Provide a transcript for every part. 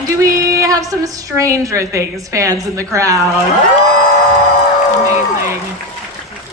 And do we have some Stranger Things fans in the crowd? Amazing.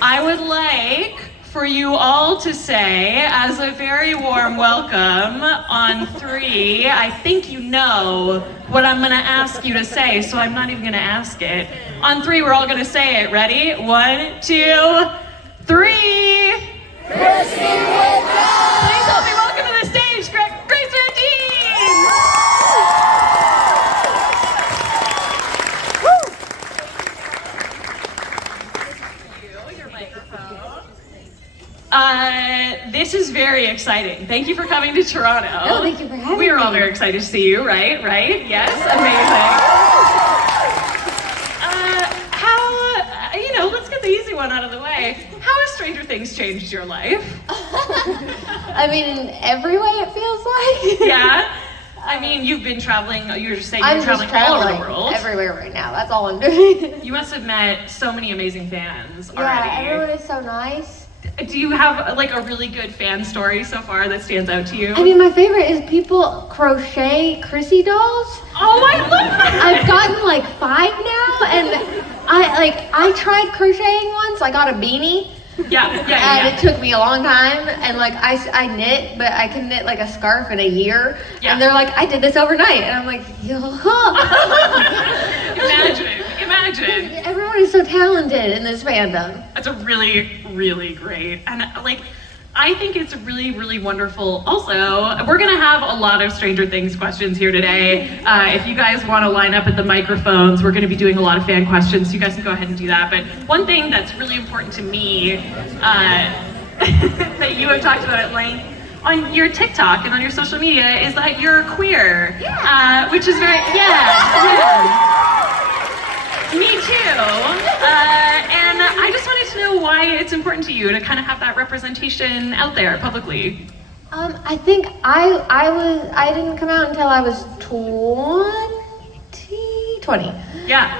I would like for you all to say, as a very warm welcome, on 3, I think you know what I'm gonna ask you to say, so I'm not even gonna ask it. On 3, we're all gonna say it. Ready? 1, 2, 3. Chrissy and Eddie! Please help me welcome to the stage, Chrissy and Eddie! Your microphone. This is very exciting. Thank you for coming to Toronto. Oh, thank you for having me. We are all very excited to see you, right? Yes, amazing. Let's get the easy one out of the way. How has Stranger Things changed your life? I mean, in every way it feels like. Yeah? I mean, you've been traveling, you were just saying I'm you're just traveling all over the world. Everywhere right now, that's all I'm doing. You must have met so many amazing fans already. Yeah, everyone is so nice. Do you have like a really good fan story so far that stands out to you? I mean, my favorite is people crochet Chrissy dolls. Oh, I love that! I've gotten like 5 now, and I tried crocheting once. I got a beanie. Yeah. It took me a long time, and like I knit, but I can knit like a scarf in a year. Yeah. And they're like, I did this overnight, and I'm like, Imagine. Everyone is so talented in this fandom. That's a really, really great, and I think it's really, really wonderful. Also, we're gonna have a lot of Stranger Things questions here today. If you guys wanna line up at the microphones, we're gonna be doing a lot of fan questions, so you guys can go ahead and do that. But one thing that's really important to me, that you have talked about at length on your TikTok and on your social media is that you're queer, which is very, yeah. Me too. And I just wanted to know why it's important to you to kind of have that representation out there publicly. I think I didn't come out until I was 20. Yeah.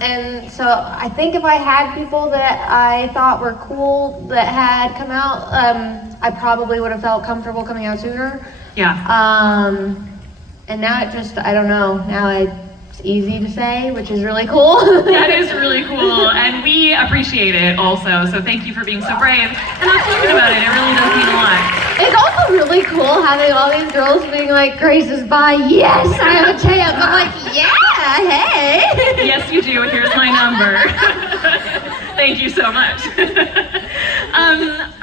And so I think if I had people that I thought were cool that had come out, I probably would have felt comfortable coming out sooner. Yeah. And now it just, I don't know, it's easy to say, which is really cool. That is really cool, and we appreciate it also, so thank you for being so brave and not talking about it. It really does mean a lot. It's also really cool having all these girls being like, Grace is bi, yes, I have a chance. I'm like, yeah, hey. Yes, you do. Here's my number. Thank you so much.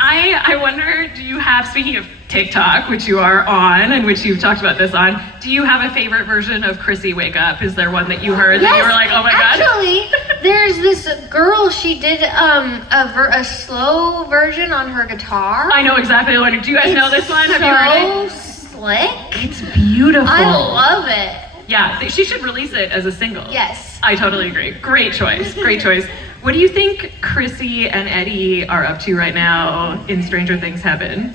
I wonder, do you have, speaking of TikTok, which you are on and which you've talked about this on, do you have a favorite version of Chrissy Wake Up? Is there one that you heard that you were like, oh my god? Actually, there's this girl, she did a slow version on her guitar. I know exactly what. Do you guys know this one? Have you heard it? So slick. It's beautiful. I love it. Yeah, she should release it as a single. Yes. I totally agree. Great choice. Great choice. What do you think Chrissy and Eddie are up to right now in Stranger Things heaven?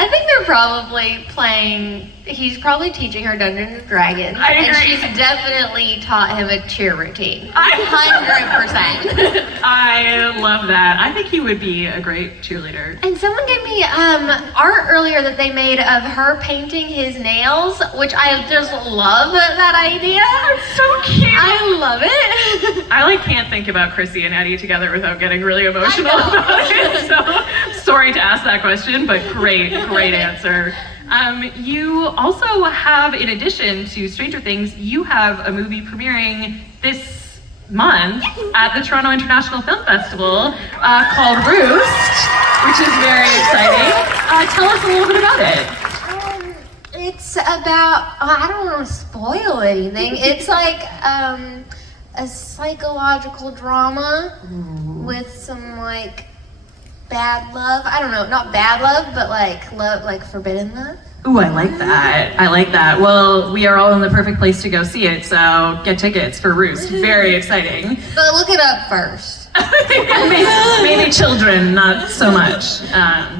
I think they're probably playing, he's probably teaching her Dungeons and Dragons. I agree. And she's definitely taught him a cheer routine. 100%. I love that. I think he would be a great cheerleader. And someone gave me art earlier that they made of her painting his nails, which I just love that idea. It's so cute. I love it. I can't think about Chrissy and Eddie together without getting really emotional about it. So sorry to ask that question, but great answer. You also have, in addition to Stranger Things, you have a movie premiering this month at the Toronto International Film Festival called Roost, which is very exciting. Tell us a little bit about it. It's about, I don't want to spoil anything. It's like a psychological drama with some bad love. I don't know, not bad love, but love, forbidden love. Ooh, I like that. Well, we are all in the perfect place to go see it, so get tickets for Roost. Very exciting. But look it up first. maybe children, not so much.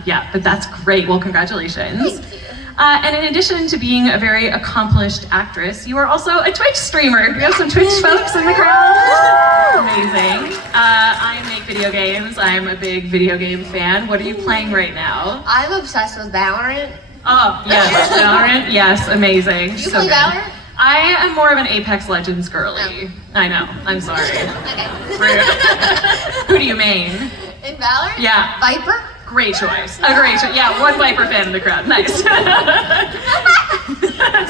Yeah, but that's great. Well, congratulations. Thank you. And in addition to being a very accomplished actress, you are also a Twitch streamer. We have some Twitch folks in the crowd. Amazing. I make videos video games. I'm a big video game fan. What are you playing right now? I'm obsessed with Valorant. Oh, yes, Valorant. Yes, amazing. You play Valorant? I am more of an Apex Legends girly. I know. I'm sorry. Okay. Rude. Who do you main? In Valorant? Yeah. Viper? Great choice. A great choice. Yeah, one Viper fan in the crowd. Nice.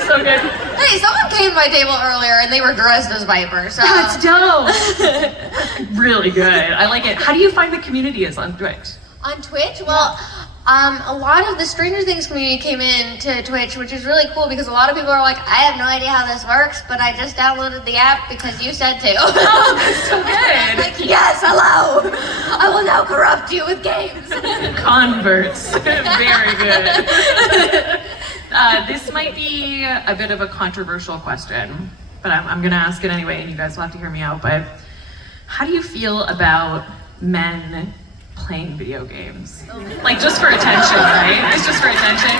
So good. Hey, someone came to my table earlier and they were dressed as Viper, so. That's dope. Really good. I like it. How do you find the community is on Twitch? On Twitch? Well, a lot of the Stranger Things community came in to Twitch, which is really cool because a lot of people are like, I have no idea how this works, but I just downloaded the app because you said to. Oh, that's so I'm good. like, yes, hello. I will now corrupt you with games. Converts. Very good. This might be a bit of a controversial question, but I'm going to ask it anyway, and you guys will have to hear me out. But how do you feel about men playing video games? Like, just for attention, right? It's just for attention.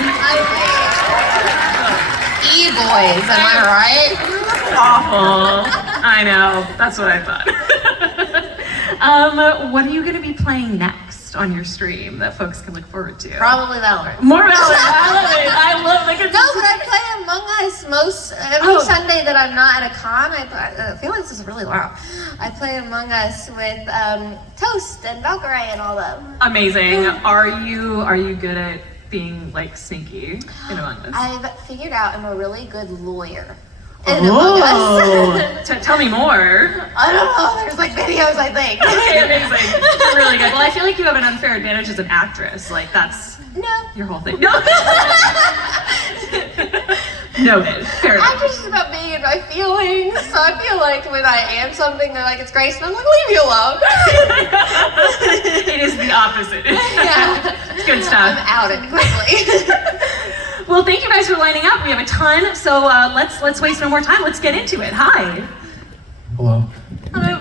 E-boys, am I right? Awful. I know. That's what I thought. What are you going to be playing next on your stream that folks can look forward to? Probably Valorant. More Valorant. I love it. I love the No, but I play Among Us every Sunday that I'm not at a con. I feel like this is really loud. I play Among Us with Toast and Valkyrie and all them. Amazing. Are you good at being like sneaky in Among Us? I've figured out I'm a really good lawyer in Among Us. Tell me more. I don't know. There's like videos, I think. Okay, amazing. Really good. Well, I feel like you have an unfair advantage as an actress. Like that's No. your whole thing. No. Noted. Fair enough. I'm just about being in my feelings. So I feel like when I am something, they're like, it's Grace, and I'm like, leave me alone. It is the opposite. Yeah. It's good stuff. I'm out it quickly. Well, thank you guys for lining up. We have a ton, so let's waste no more time. Let's get into it. Hi. Hello. Hello.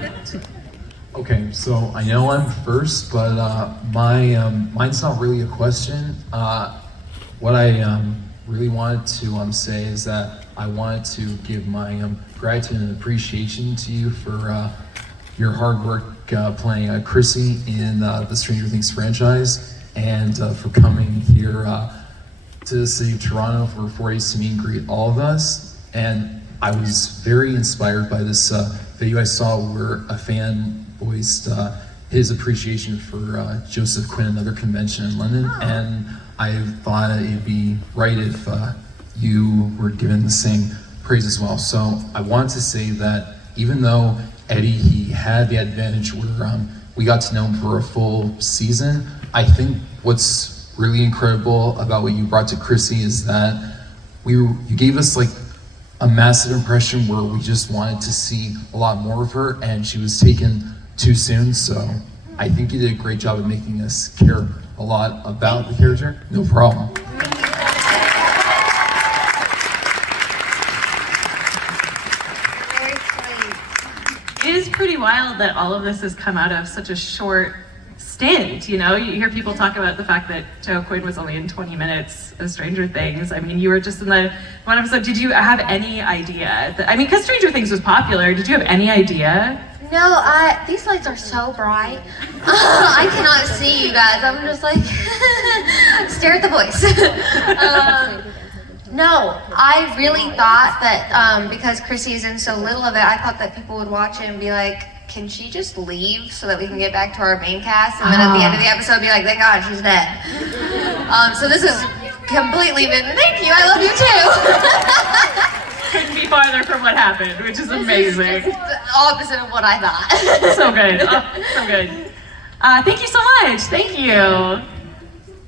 Okay, so I know I'm first, but mine's not really a question. What I really wanted to say is that I wanted to give my gratitude and appreciation to you for your hard work playing Chrissy in the Stranger Things franchise, and for coming here to the city of Toronto for 4 days to meet and greet all of us. And I was very inspired by this video I saw where a fan voiced his appreciation for Joseph Quinn, another convention in London, and I thought it'd be right if you were given the same praise as well. So I wanted to say that even though Eddie, he had the advantage where we got to know him for a full season, I think what's really incredible about what you brought to Chrissy is that you gave us like a massive impression where we just wanted to see a lot more of her, and she was taken too soon. So I think you did a great job of making us care a lot about the character. No problem. Very sweet. It is pretty wild that all of this has come out of such a short stint. You know, you hear people talk about the fact that Joe Quinn was only in 20 minutes of Stranger Things. I mean, you were just in the one episode. Did you have any idea that, I mean, because Stranger Things was popular, did you have any idea? No, these lights are so bright. I cannot see you guys. I'm just like, stare at the voice. No, I really thought that because Chrissy's in so little of it, I thought that people would watch it and be like, can she just leave so that we can get back to our main cast? And then at the end of the episode, be like, thank God she's dead. So this is completely been, thank you, I love you too. Couldn't be farther from what happened, which is amazing. Just the opposite of what I thought. So good. Oh, so good. Thank you so much. Thank you.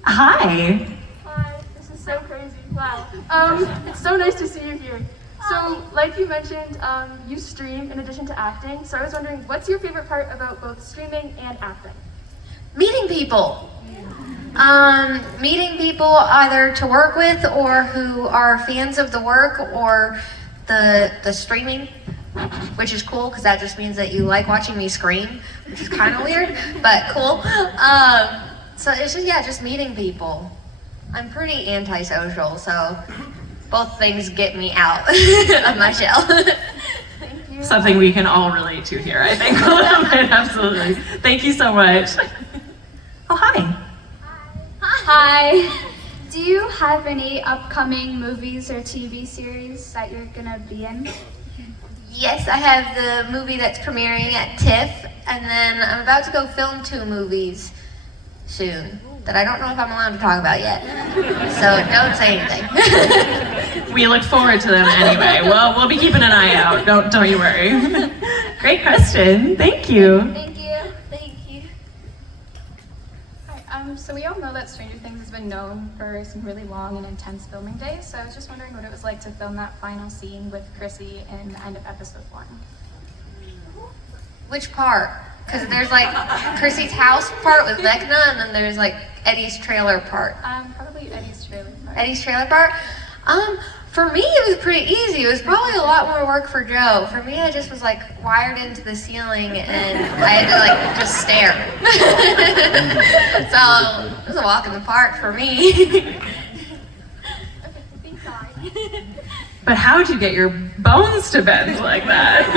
Hi. Hi, this is so crazy. Wow. It's so nice to see you here. So, like you mentioned, you stream in addition to acting. So I was wondering, what's your favorite part about both streaming and acting? Meeting people. Meeting people either to work with or who are fans of the work or the streaming, which is cool because that just means that you like watching me scream, which is kind of weird, but cool. So it's just, yeah, just meeting people. I'm pretty antisocial, so both things get me out of my shell. Thank you. something we can all relate to here, I think, a little bit, absolutely. Thank you so much. Oh, hi. Hi. Do you have any upcoming movies or TV series that you're gonna be in? Yes, I have the movie that's premiering at TIFF, and then I'm about to go film 2 movies soon that I don't know if I'm allowed to talk about yet. So don't say anything. We look forward to them anyway. Well, we'll be keeping an eye out. Don't you worry. Great question. Thank you. Thank you. Thank you. Hi, so we all know that Stranger Things has been known for some really long and intense filming days, so I was just wondering what it was like to film that final scene with Chrissy in the end of episode 1. Which part? Because there's like Chrissy's house part with Vecna, and then there's like Eddie's trailer part. Probably Eddie's trailer part. Eddie's trailer part? For me, it was pretty easy. It was probably a lot more work for Joe. For me, I just was like wired into the ceiling, and I had to like just stare. So it was a walk in the park for me. Thank God. But how'd you get your bones to bend like that?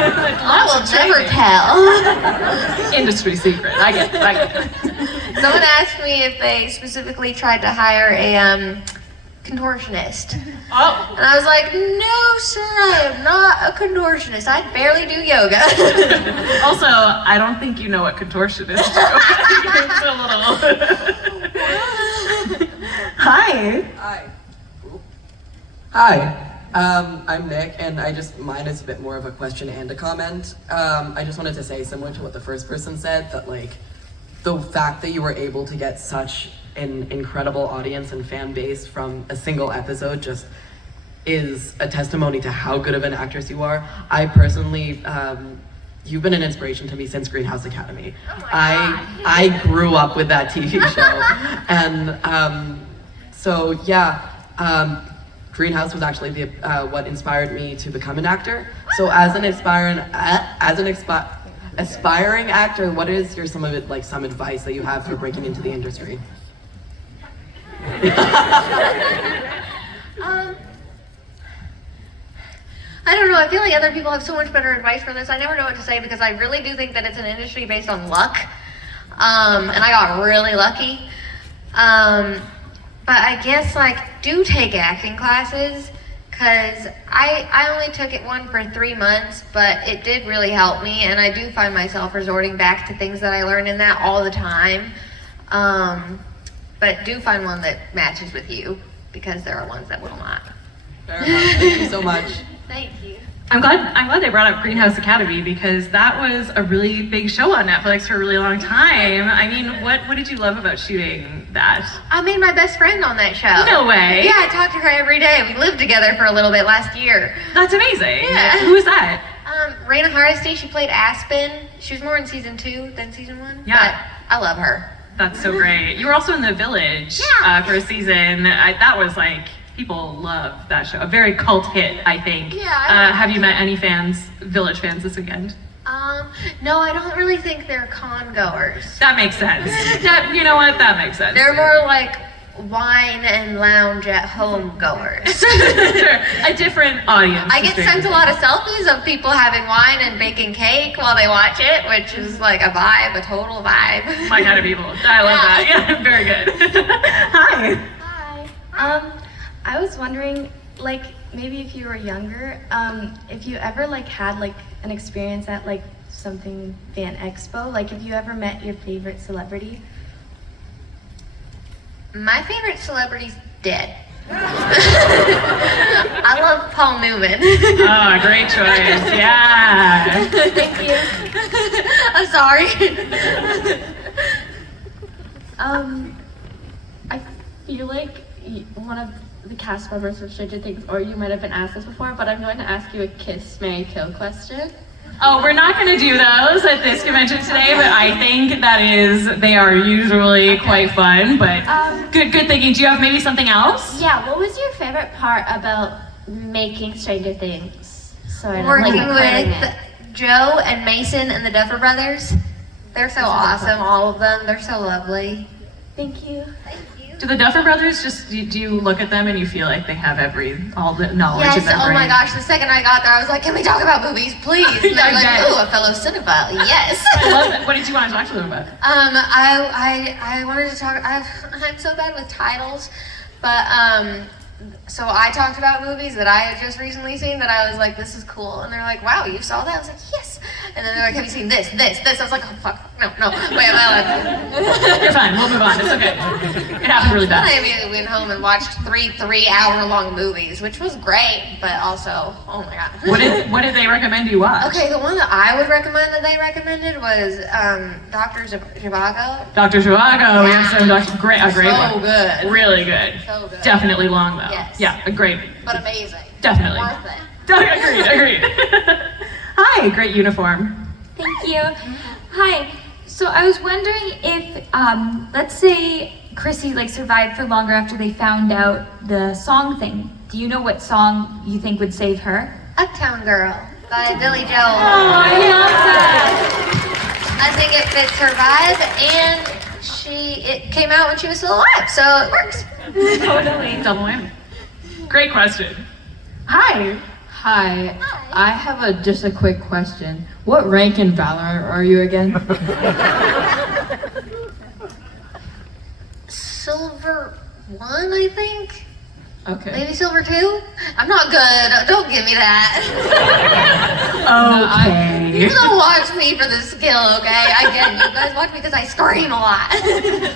I will never tell. Industry secret. I get it. Someone asked me if they specifically tried to hire a contortionist. Oh. And I was like, no, sir, I am not a contortionist. I barely do yoga. Also, I don't think you know what contortionists do. It's a little... Hi. Hi. Hi. I'm Nick, and mine is a bit more of a question and a comment. I just wanted to say, similar to what the first person said, that like, the fact that you were able to get such an incredible audience and fan base from a single episode just is a testimony to how good of an actress you are. I personally, you've been an inspiration to me since Greenhouse Academy. Oh my I grew up with that TV show, and so yeah. Greenhouse was actually what inspired me to become an actor. So as an aspiring actor, what is some advice that you have for breaking into the industry? I don't know. I feel like other people have so much better advice for this. I never know what to say because I really do think that it's an industry based on luck. And I got really lucky. But I guess do take acting classes, because I only took one for 3 months, but it did really help me, and I do find myself resorting back to things that I learned in that all the time. But do find one that matches with you, because there are ones that will not. Fair enough. Thank you so much. Thank you. I'm glad they brought up Greenhouse Academy, because that was a really big show on Netflix for a really long time. I mean, what did you love about shooting that? I made my best friend on that show. No way. Yeah, I talked to her every day. We lived together for a little bit last year. That's amazing. Yeah. Who was that? Raina Hardesty, she played Aspen. She was more in season 2 than season 1. Yeah. But I love her. That's so great. You were also in The Village for a season. That was people love that show. A very cult hit, I think. Yeah. Have you met any Village fans this weekend? No, I don't really think they're con goers. That makes sense. You know what? That makes sense. They're more like wine and lounge at home goers. Sure. A different audience. I get sent a lot of selfies of people having wine and baking cake while they watch it, which is like a vibe, a total vibe. My kind of people. I love that. Yeah, very good. Hi. Hi. I was wondering, maybe if you were younger, if you ever had an experience at something fan expo, if you ever met your favorite celebrity. My favorite celebrity's dead. I love Paul Newman. Oh, great choice. Yeah. Thank you. I'm sorry. I feel like one of the cast members of Stranger Things, or you might have been asked this before, but I'm going to ask you a kiss, marry, kill question. Oh, we're not going to do those at this convention today, but I think they are usually quite fun, but good thinking. Do you have maybe something else? Yeah, what was your favorite part about making Stranger Things? Working with Joe and Mason and the Duffer Brothers. They're so awesome, all of them. They're so lovely. Thank you. Thank you. Do the Duffer Brothers do you look at them and you feel like they have all the knowledge in Yes, their oh brain? my gosh, the second I got there, I was like, can we talk about movies, please? And they're like, Yeah. ooh, a fellow cinephile, yes. I love it. What did you want to talk to them about? I wanted to talk, I'm so bad with titles, but, so I talked about movies that I had just recently seen that I was like, this is cool. And they're like, wow, you saw that? I was like, yes. And then they're like, have you seen this? I was like, oh, fuck, no, wait, am I allowed? You're fine. We'll move on. It's okay. It happened really Then I fast. immediately went home and watched three-hour-long movies, which was great, but also, oh my god. What did they recommend you watch? Okay, the one that I would recommend that they recommended was Dr. Zhivago. Dr. Zhivago. Yes, and a great So one. good. Really good. So good. Definitely long though. Yes. Yeah, a great. But amazing. Definitely. Worth it. Agreed. Hi, great uniform. Thank you. Hi. So I was wondering if, let's say Chrissy survived for longer after they found out the song thing. Do you know what song you think would save her? Uptown Girl by Billy Joel. Oh, I love that. I think it fits her vibe, and it came out when she was still alive, so it works. Totally. Double whammy. Great question. Hi. Hi, I have just a quick question. What rank in Valorant are you again? Silver 1, I think. Okay. Maybe Silver 2? I'm not good. Don't give me that. Okay. You don't watch me for the skill, okay? I get it. You guys watch me because I scream a lot.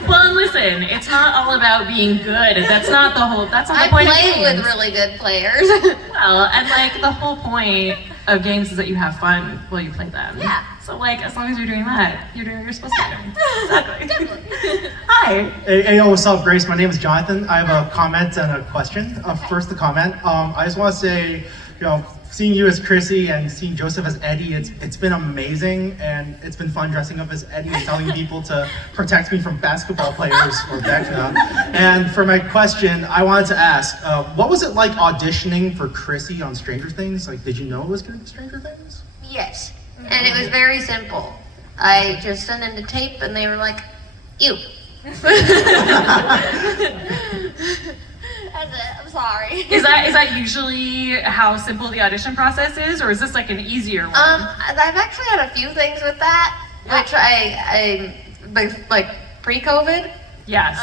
Well, and listen, it's not all about being good. That's not the I point of play games. with really good players. Well, and the whole point of games is that you have fun while you play them. Yeah. So as long as you're doing that, you're doing what you're supposed to do. Exactly. Definitely. Hi. Hey, what's up, Grace? My name is Jonathan. I have a comment and a question. First, the comment. I just want to say, seeing you as Chrissy and seeing Joseph as Eddie, it's been amazing, and it's been fun dressing up as Eddie and telling people to protect me from basketball players or Vecna. And for my question, I wanted to ask, what was it like auditioning for Chrissy on Stranger Things? Did you know it was going to be Stranger Things? Yes. And it was very simple. I just sent in the tape and they were like, you. That's it. I'm sorry. Is that usually how simple the audition process is, or is this an easier one? I've actually had a few things with that, which I pre-COVID. Yes.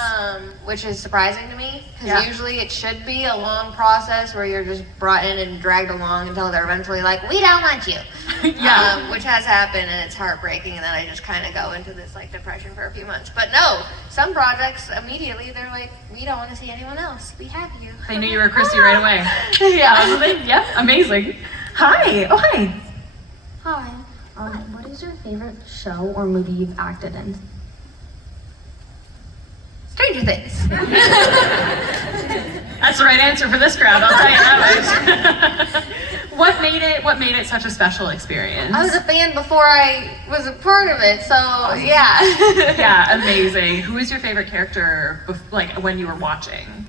Which is surprising to me, because Yeah. usually it should be a long process where you're just brought in and dragged along until they're eventually like, we don't want you. Yeah. Which has happened, and it's heartbreaking, and then I just kind of go into this depression for a few months. But no, some projects immediately they're like, we don't want to see anyone else. We have you. They knew you were Chrissy right away. Yeah, amazing. Hi. Oh, hi. Hi. What is your favorite show or movie you've acted in? Stranger Things. That's the right answer for this crowd, I'll tell you that much. What made it such a special experience? I was a fan before I was a part of it, so yeah. Yeah, amazing. Who is your favorite character, when you were watching?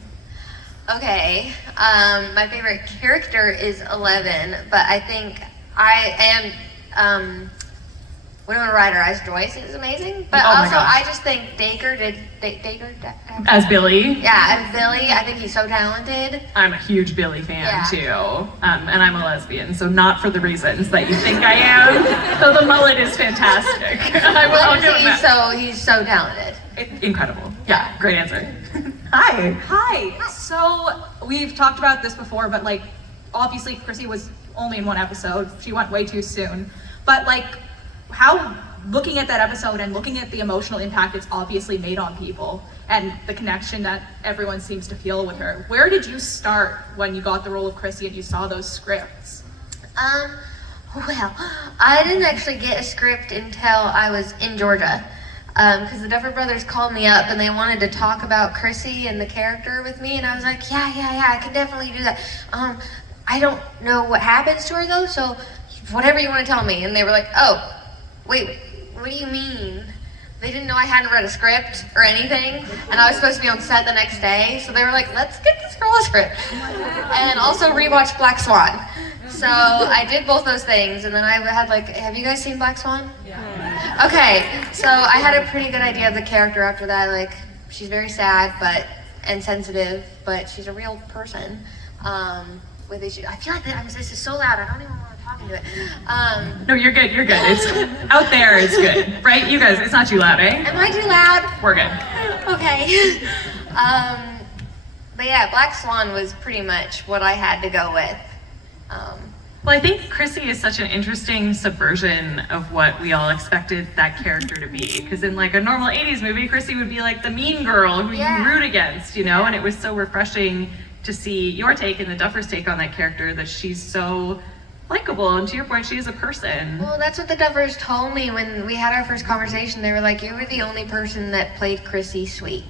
Okay, my favorite character is 11, but I think Winona Ryder as Joyce is amazing, but Oh my also gosh. I just think Dacre As Billy? Yeah, as Billy, I think he's so talented. I'm a huge Billy fan Yeah. too, and I'm a lesbian, so not for the reasons that you think I am, though the mullet is fantastic. I'll give him that. He's so talented. Incredible. Yeah, great answer. Hi. Hi. So we've talked about this before, but obviously Chrissy was only in one episode. She went way too soon. But how, looking at that episode and looking at the emotional impact it's obviously made on people and the connection that everyone seems to feel with her, where did you start when you got the role of Chrissy and you saw those scripts? Well, I didn't actually get a script until I was in Georgia. Because the Duffer Brothers called me up and they wanted to talk about Chrissy and the character with me, and I was like, yeah, I can definitely do that. I don't know what happens to her though, so whatever you want to tell me. And they were like, oh, wait, what do you mean? They didn't know I hadn't read a script or anything, and I was supposed to be on set the next day, so they were like, let's get this girl a script. And also rewatch Black Swan. So I did both those things, and then I had have you guys seen Black Swan? Yeah. Okay, so I had a pretty good idea of the character after that. She's very sad, but and sensitive, but she's a real person with issues. I feel like this is so loud. I don't even want to talk into it. No, you're good. You're good. It's out there. It's good, right? You guys, it's not too loud, eh? Am I too loud? We're good. Okay. But yeah, Black Swan was pretty much what I had to go with. Well, I think Chrissy is such an interesting subversion of what we all expected that character to be. Because in like a normal 80s movie, Chrissy would be like the mean girl who you root against, you know? And it was so refreshing to see your take and the Duffers' take on that character, that she's so likable. And to your point, she is a person. Well, that's what the Duffers told me when we had our first conversation. They were like, you were the only person that played Chrissy sweet.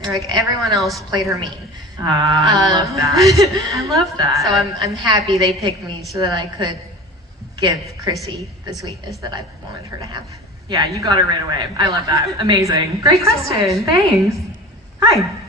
They're like, everyone else played her mean. I love that. I love that. So I'm happy they picked me so that I could give Chrissy the sweetness that I wanted her to have. Yeah, you got it right away. I love that. Amazing. Great question. Thanks. Hi.